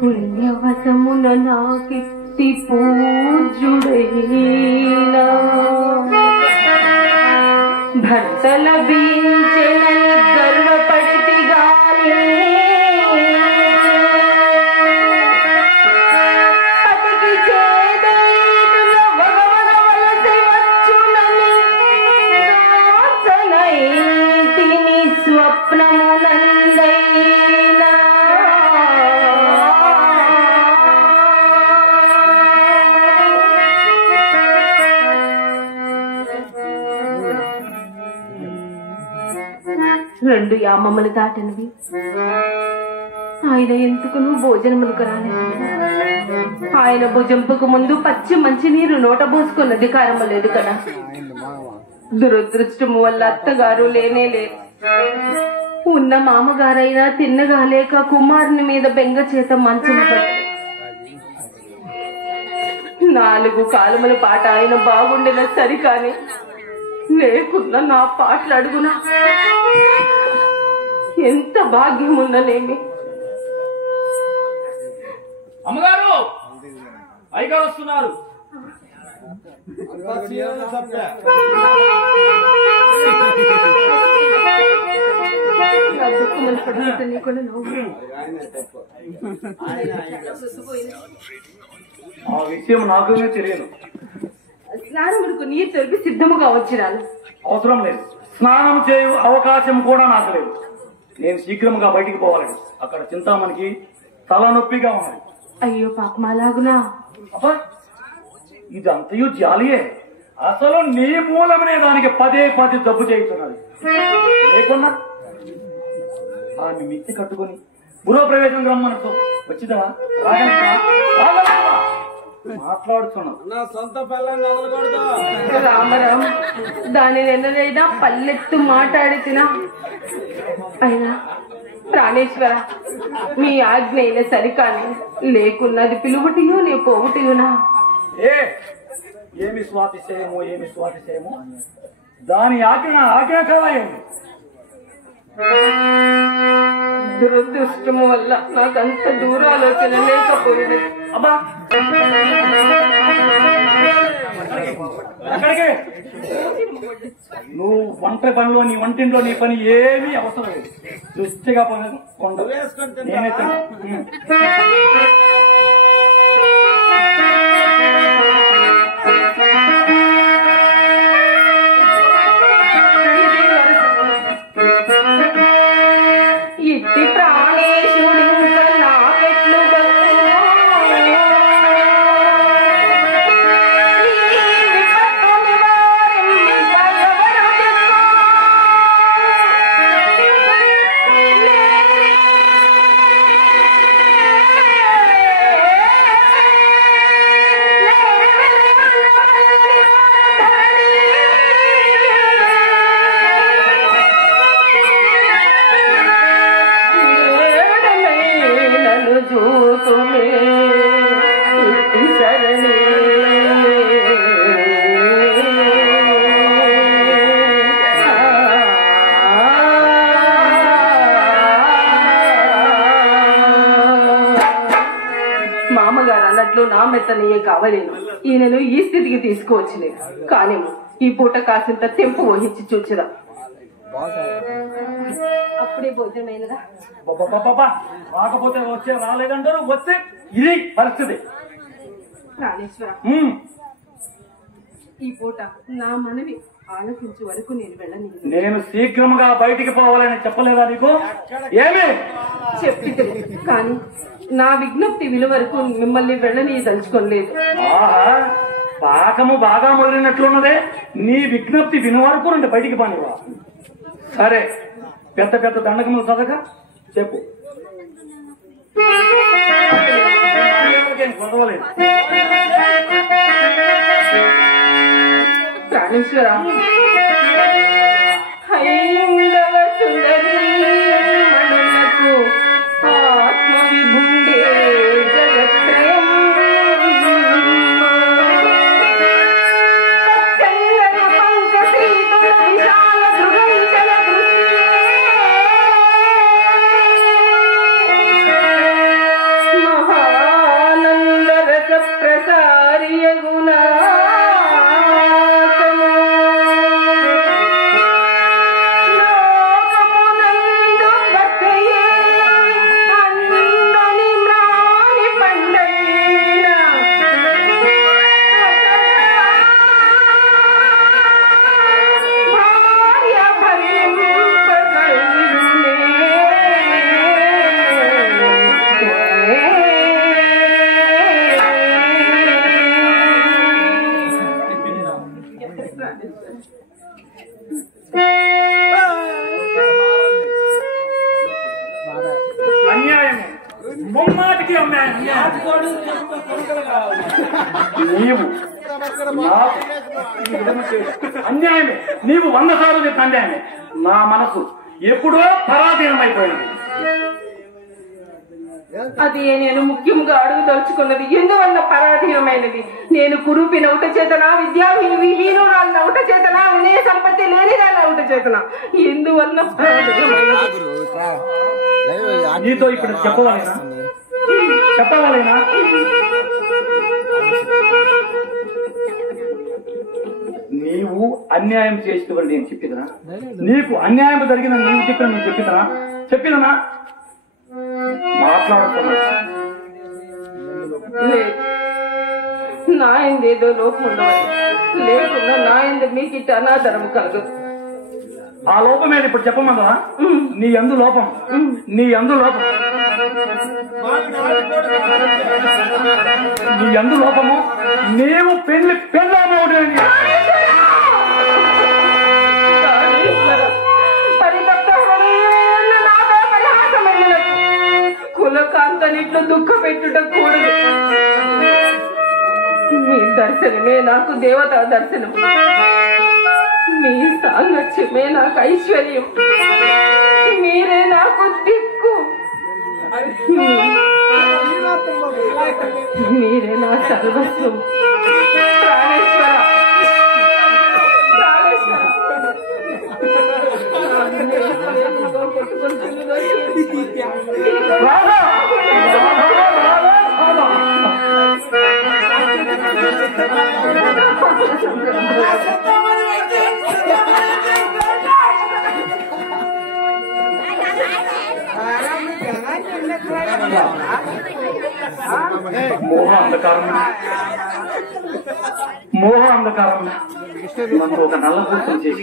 పుణ్యవశమున నాకిట్టి పూజుడైనా భర్తల బీంచెనని గర్వపడితి గాని పతికి చేదైదుల వగవగవలసి వచ్చునని దాచనైతిని స్వప్నమునందైనా రెండు యామములు దాటనివి ఆయన ఎందుకును భోజనములకు రాలేదు. ఆయన భుజంపుకు ముందు పచ్చి మంచినీరు నోట పోసుకున్న అధికారము లేదు కదా. దురదృష్టము వల్ల అత్తగారు లేనే లేదు. ఉన్న మామగారైనా తిన్నగా లేక కుమారుని మీద బెంగ చేత మంచం పడ్డాడు. 4 కాలముల పాట ఆయన బాగుండిన సరికాని లేకున్నా నా పాటలు అడుగునా ఎంత భాగ్యం ఉన్ననేమి. అమ్మగారు అయ్యగారు వస్తున్నారు. ఆ విషయం నాకునే తెలియదు. స్నానములకు నీరు తొలిపి సిద్ధముగా వచ్చినాను. అవసరం లేదు. స్నానం చేయు అవకాశం కూడా నాకు లేదు. నేను శీఘ్రంగా బయటికి పోవాలి. అక్కడ చింతామణికి తలనొప్పిగా ఉన్నది. అయ్యో పాపం అలాగునా? అబ్బా ఇదంతయు జాలియే. అసలు నీ మూలమనే దానికి 10 జబ్బు చేస్తున్నది. లేకున్నా ఆమె మిత్తి కట్టుకుని గృహప్రవేశం రమ్మనతో వచ్చిదా మాట్లాడుతున్నావు. నా సొంత పిల్లని వదలకూడదు. రామరామ దాని నిన్నదైనా పల్లెత్తు మాట్లాడి తినా. అయినా ప్రాణేశ్వర మీ ఆజ్ఞ అయిన సరికాని లేకున్నది పిలువటియో నే పోవుటియునా? ఏమి స్వాతిశయమో దాని ఆజ్ఞ కదా ఏమి. దురదృష్టము వల్ల నాకంత దూరాలోచన లేకపోయింది. అబ్బా అక్కడికే నువ్వు పనిలో నీ వంటింట్లో నీ పని ఏమీ అవసరం లేదు. దృష్టిగా కొండ నేనే ఇట్టి ప్రాణేశుడి నాకెట్లు మామగారు అన్నట్లు నా మెత్తనయ్యే కావలేను. ఈయనను ఈ స్థితికి తీసుకువచ్చలేదు. కానీ ఈ పూట కాసింత తెంపు వహించి చూచదా. అప్పుడే భోజనమైనదా? రాకపోతే వచ్చే రాలేదంటారు. వస్తే ఇది పరిస్థితి. ప్రాణేశ్వర ఈ పూట నా మనవి ఆలోచించే వరకు నేను వెళ్ళని. నేను శీఘ్రంగా బయటికి పోవాలని చెప్పలేదా నీకు? ఏమి చెప్పి కానీ నా విజ్ఞప్తి విలువ వరకు మిమ్మల్ని వెళ్ళని తలుచుకోలేదు. ఆహా పాకము బాగా మొదలైనట్లున్నదే. నీ విజ్ఞప్తి విను వరకు రండి బయటికి పానివా. సరే పెద్ద దండకములు చదక చెప్పు. చదవలేదు. ప్రాణేశ్వర హైందవ సుందరీ మణులకు ఆత్మ విభుండే ముమ్మాటికి అన్యాయం. నీవు నాకు ఈ విధంగా చేయి. అన్యాయమే. నీవు 100 సార్లు చెప్పిన అన్యాయమే. నా మనసు ఎప్పుడో పరాధీనమైపోయినది. అది నేను ముఖ్యంగా అడుగుదలుచుకున్నది ఎందువల్ల పరాధీనమైనది? నేను కురూపి నౌట చేతన, విద్యాహీనురాలు నౌట చేతన, వినయ సంపత్తి లేనిదాన్ని నౌట చేతన, ఎందువల్ల పరాధీనమైనది? నీతో ఇక్కడ చెప్పవాలేనా? నీవు అన్యాయం చేసేవాడు నేను చెప్పిదనా? నీకు అన్యాయం జరిగిన నీవు చెప్పిన నేను చెప్పిదనా? మాట్లాడుతున్నా. నా ఎందేదో లోపం ఉండవాలి, లేకుండా నా ఎందు మీకు ఇట్ట అనాదరం కలగదు. ఆ లోపం ఏది ఇప్పుడు చెప్పమన్నా? నీ యందు లోపం. నీ యందు లోపము నీవు పెళ్ళామవుడు. కులకాంతనిట్లో దుఃఖ పెట్టుట కూడదు. మీ దర్శనమే నాకు దేవతా దర్శనం, మీ సాంగత్యమే నాకు ఐశ్వర్యం, మీరే నాకు దిక్కు, మీరే నా సర్వస్వం. ప్రాణేశ్వర, మోహ అంధకారం నన్ను ఒక నల్ల పూసం చేసి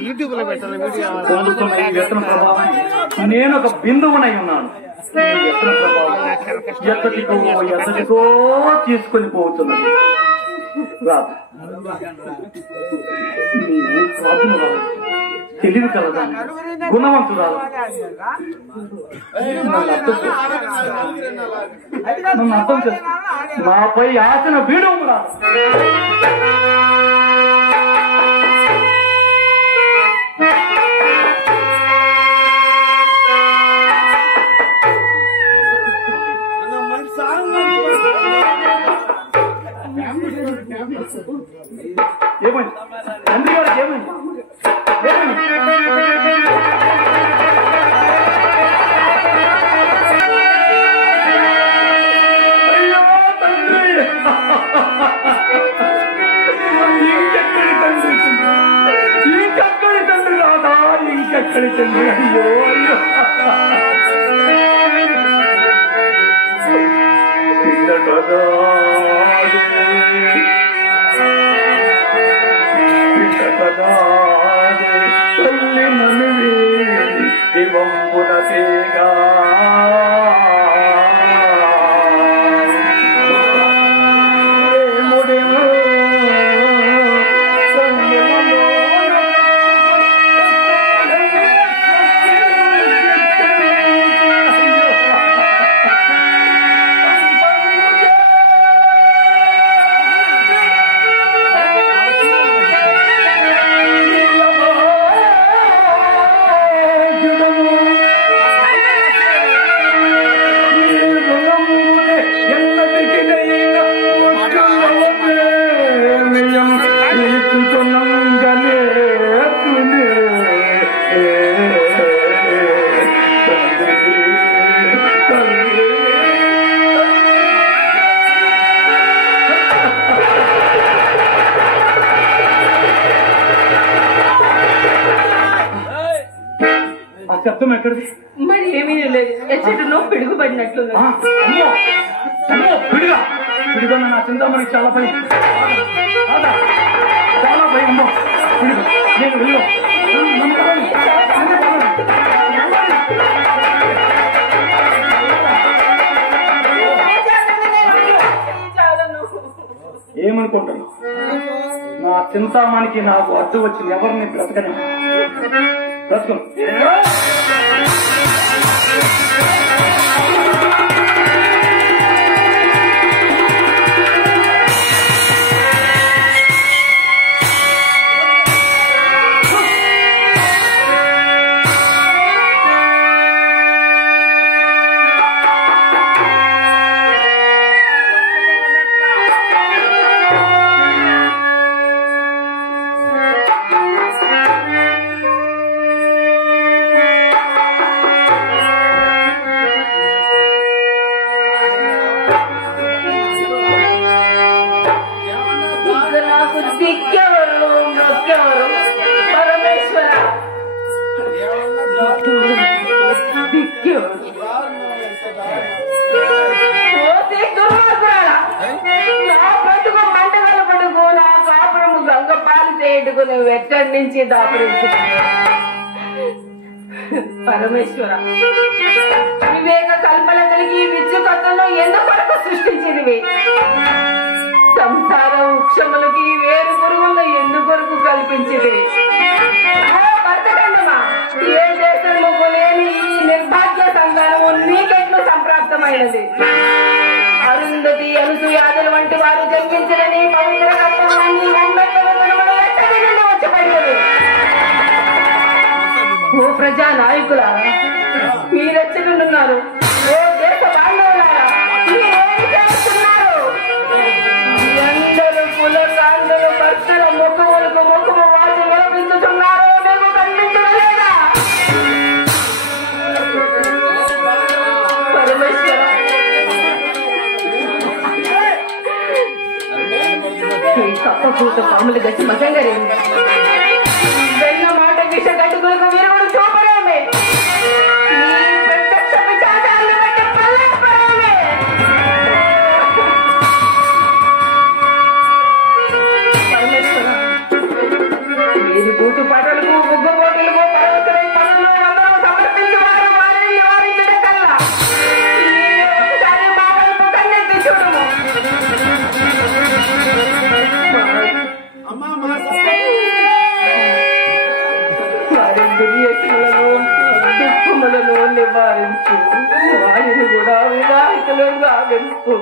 పొందుతున్న ఈ వ్యసన ప్రభావం నేను ఒక బిందువునై ఉన్నాను. ఈ వ్యసన ప్రభావం ఎత్తటికో తీసుకొని పోతున్నది. రాదు, నీవు సాధురాలు, తెలివి కలదాన్ని, గుణవంతురాలు. నన్ను అర్థం చేస్తా. నాపై ఆశన వీడవు రాదు. ఏమైంది తండ్రి గారికి? ఏమైంది? అయ్యో తండ్రి, ఇంకెక్కడి తండ్రి రాదా? ఇంకెక్కడి తండ్రి? అయ్యో అయ్యో తల్లి నలువి దివంపునగా శబ్దం ఎక్కడిది? మరి ఏమీ లేదు, ఎచ్చటనో పిడుగుపడినట్లుంది. పిడుగా నా చింతామణి చాలా భయం, చాలా భయం. అమ్మో పిడుగు, నేను వెళ్ళు. ఏమనుకుంటున్నావు? నా చింతామణికి నాకు అడ్డు వచ్చింది. ఎవరిని బ్రతకని బ్రతుకు. పెట్టుకుని వెట్టడి నుంచి దాపురించింది. పరమేశ్వర, వివేక కల్పనతనికి విద్యుకత్తును ఎందుకొరకు సృష్టించినవి? సంసార వృక్షములకి వేరు పురుగులను ఎందుకొరకు కల్పించింది? భర్తకండమా, ఏ దేశముకు లేని ఈ నిర్భాగ్య సంతానము నీకెట్లు సంప్రాప్తమైనది? అరుంధతి, అనసూయాదుల వంటి వారు జన్మించిన నీ పవిత్ర కర్తవ్యాన్ని వచ్చి పడినది. ఓ ప్రజా నాయకులారా, మీరెచ్చనున్నారు. ఓ దేశ బాంధవులారా, మీరేమి చేస్తున్నారు? ఎందరు కులకాంతులు భక్తుల ముఖములకు ముఖము వాళ్ళు నిలబించుతున్నారు. మీకు కనిపించలేదా? పరమేశ్వర, ఈ కప్పకూత పాములు గట్టి మతంగరేమి? వెన్న మాట విష గట్టుకులకు విరుగుడు చూపలేమే. ఈ ప్రత్యక్ష విచారాలను బట్టి పల్లెపడేమే. పరమేశ్వర, వీరి బూటు పాటలకు, బుగ్గ పోటీలకు, పర్వతలై పనులు అందరూ సమర్పించి వారు వారిని నివారించడం కల్లా ఒకసారి మా వైపు కన్నెత్తి చూడము. వారి దుర్యత్నులను, దుఃఖములను నివారించు. వారిని కూడా వివాహితులు గావించు.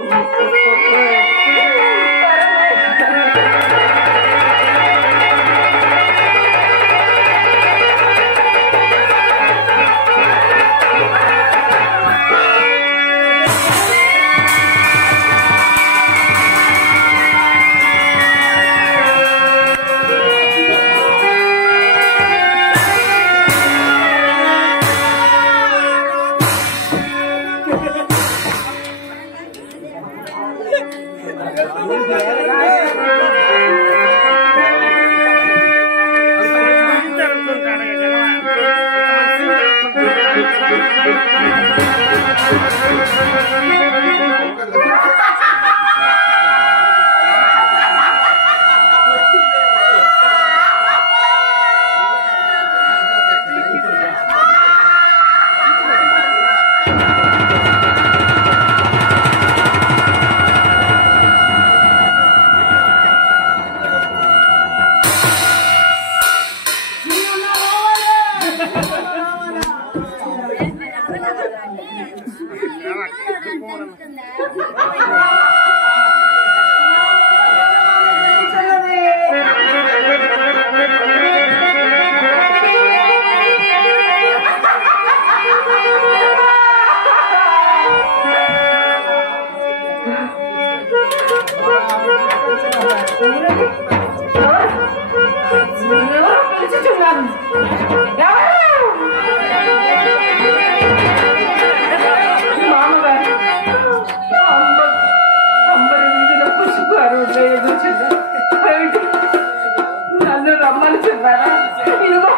నన్ను రమ్మని చెప్పారా? ఇదిగో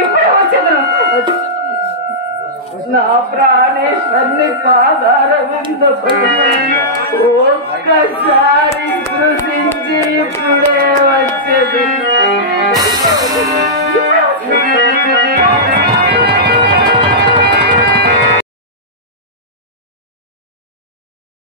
ఇప్పుడే వచ్చేది. నా ప్రాణేశ్వరుని పాదారవింద ఒక్కసారి స్పృశించి ఇప్పుడే వచ్చేది.